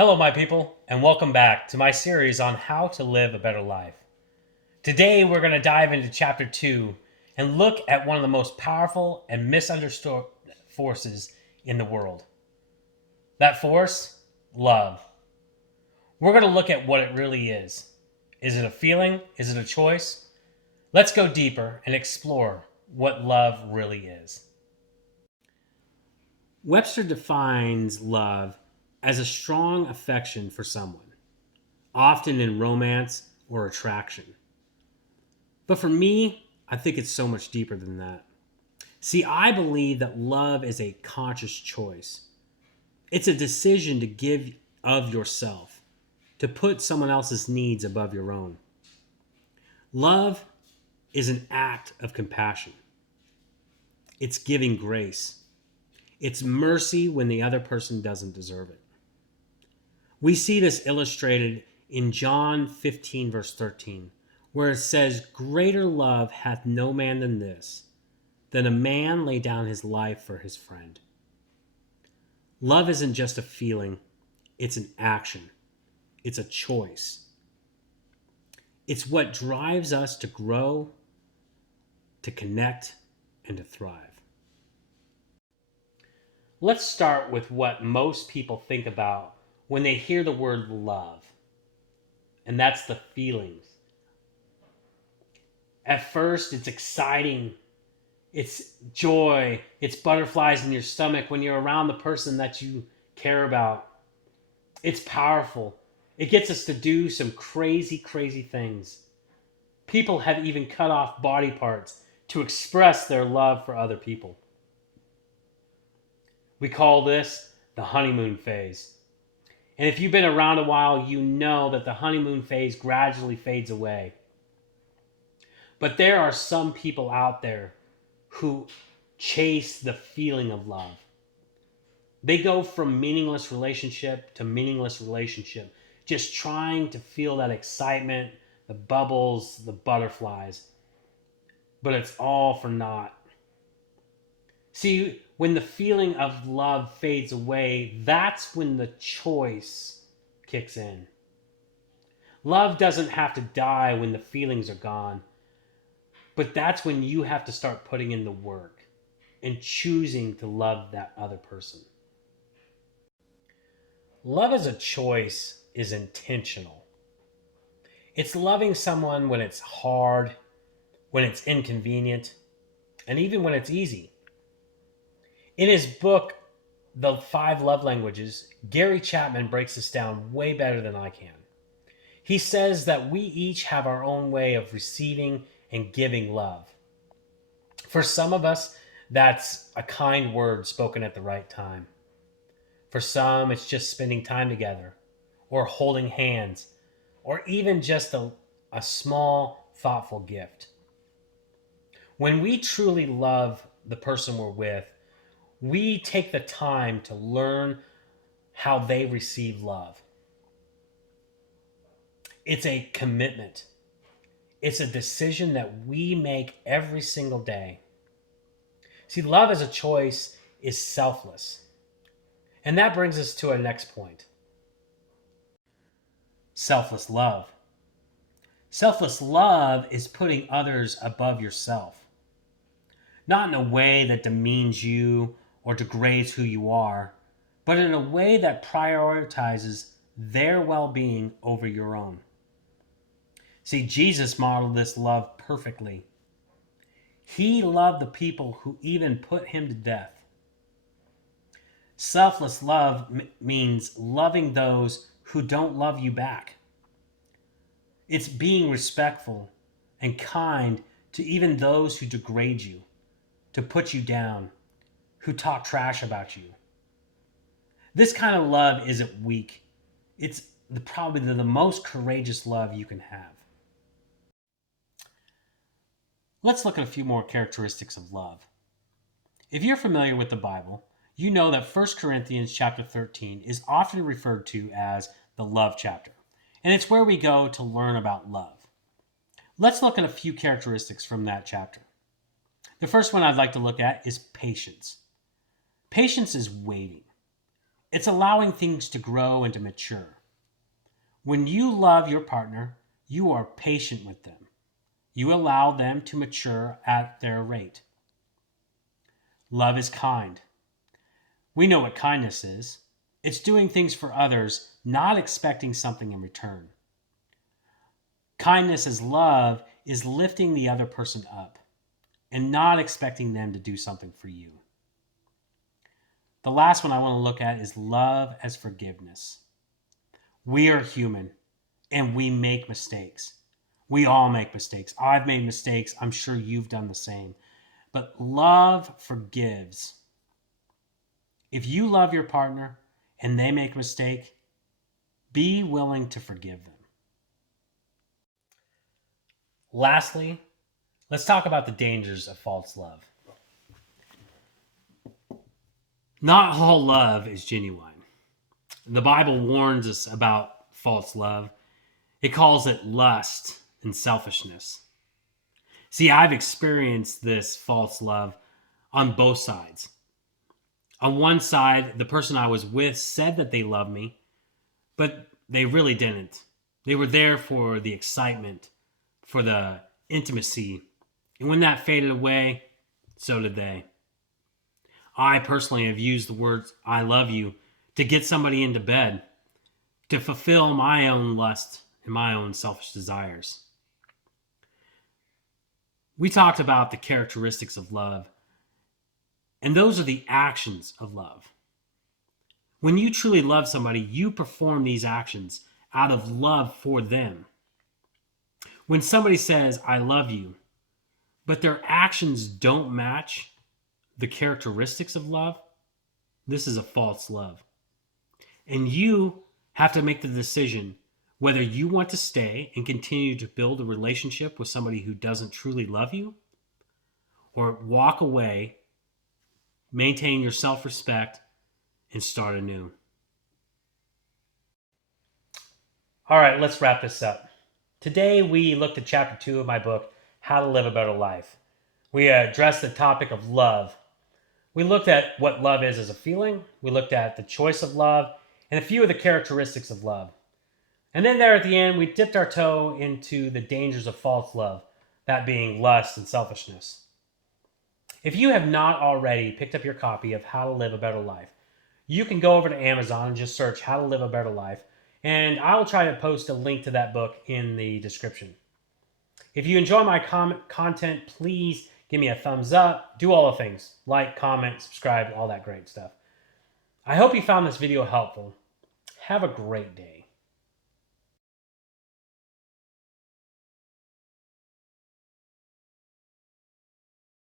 Hello, my people, and welcome back to my series on how to live a better life. Today, we're going to dive into chapter 2 and look at one of the most powerful and misunderstood forces in the world. That force, love. We're going to look at what it really is. Is it a feeling? Is it a choice? Let's go deeper and explore what love really is. Webster defines love as a strong affection for someone, often in romance or attraction. But for me, I think it's so much deeper than that. See, I believe that love is a conscious choice. It's a decision to give of yourself, to put someone else's needs above your own. Love is an act of compassion. It's giving grace. It's mercy when the other person doesn't deserve it. We see this illustrated in John 15, verse 13, where it says, "Greater love hath no man than this, than a man lay down his life for his friend." Love isn't just a feeling, it's an action. It's a choice. It's what drives us to grow, to connect, and to thrive. Let's start with what most people think about when they hear the word love, and that's the feelings. At first, it's exciting, it's joy, it's butterflies in your stomach when you're around the person that you care about. It's powerful. It gets us to do some crazy, crazy things. People have even cut off body parts to express their love for other people. We call this the honeymoon phase. And if you've been around a while, you know that the honeymoon phase gradually fades away. But there are some people out there who chase the feeling of love. They go from meaningless relationship to meaningless relationship, just trying to feel that excitement, the bubbles, the butterflies. But it's all for naught. See, when the feeling of love fades away, that's when the choice kicks in. Love doesn't have to die when the feelings are gone, but that's when you have to start putting in the work and choosing to love that other person. Love as a choice is intentional. It's loving someone when it's hard, when it's inconvenient, and even when it's easy. In his book, The Five Love Languages, Gary Chapman breaks this down way better than I can. He says that we each have our own way of receiving and giving love. For some of us, that's a kind word spoken at the right time. For some, it's just spending time together, or holding hands, or even just a small, thoughtful gift. When we truly love the person we're with, we take the time to learn how they receive love. It's a commitment. It's a decision that we make every single day. See, love as a choice is selfless. And that brings us to our next point. Selfless love. Selfless love is putting others above yourself. Not in a way that demeans you or degrades who you are, but in a way that prioritizes their well being over your own. See, Jesus modeled this love perfectly. He loved the people who even put him to death. Selfless love means loving those who don't love you back. It's being respectful and kind to even those who degrade you, to put you down, who talk trash about you. This kind of love isn't weak. It's probably the most courageous love you can have. Let's look at a few more characteristics of love. If you're familiar with the Bible, you know that 1 Corinthians chapter 13 is often referred to as the love chapter, and it's where we go to learn about love. Let's look at a few characteristics from that chapter. The first one I'd like to look at is patience. Patience is waiting. It's allowing things to grow and to mature. When you love your partner, you are patient with them. You allow them to mature at their rate. Love is kind. We know what kindness is. It's doing things for others, not expecting something in return. Kindness as love is lifting the other person up and not expecting them to do something for you. The last one I want to look at is love as forgiveness. We are human and we make mistakes. We all make mistakes. I've made mistakes. I'm sure you've done the same. But love forgives. If you love your partner and they make a mistake, be willing to forgive them. Lastly, let's talk about the dangers of false love. Not all love is genuine. The Bible warns us about false love. It calls it lust and selfishness. See, I've experienced this false love on both sides. On one side, the person I was with said that they loved me, but they really didn't. They were there for the excitement, for the intimacy. And when that faded away, so did they. I personally have used the words I love you to get somebody into bed, to fulfill my own lust and my own selfish desires. We talked about the characteristics of love, and those are the actions of love. When you truly love somebody, you perform these actions out of love for them. When somebody says, I love you, but their actions don't match the characteristics of love, this is a false love. And you have to make the decision whether you want to stay and continue to build a relationship with somebody who doesn't truly love you, or walk away, maintain your self-respect, and start anew. All right, let's wrap this up. Today we looked at chapter 2 of my book, How to Live a Better Life. We addressed the topic of love. We looked at what love is as a feeling. We looked at the choice of love and a few of the characteristics of love. And then there at the end, we dipped our toe into the dangers of false love, that being lust and selfishness. If you have not already picked up your copy of How to Live a Better Life, you can go over to Amazon and just search How to Live a Better Life, and I will try to post a link to that book in the description. If you enjoy my content, please give me a thumbs up, do all the things, like, comment, subscribe, all that great stuff. I hope you found this video helpful. Have a great day.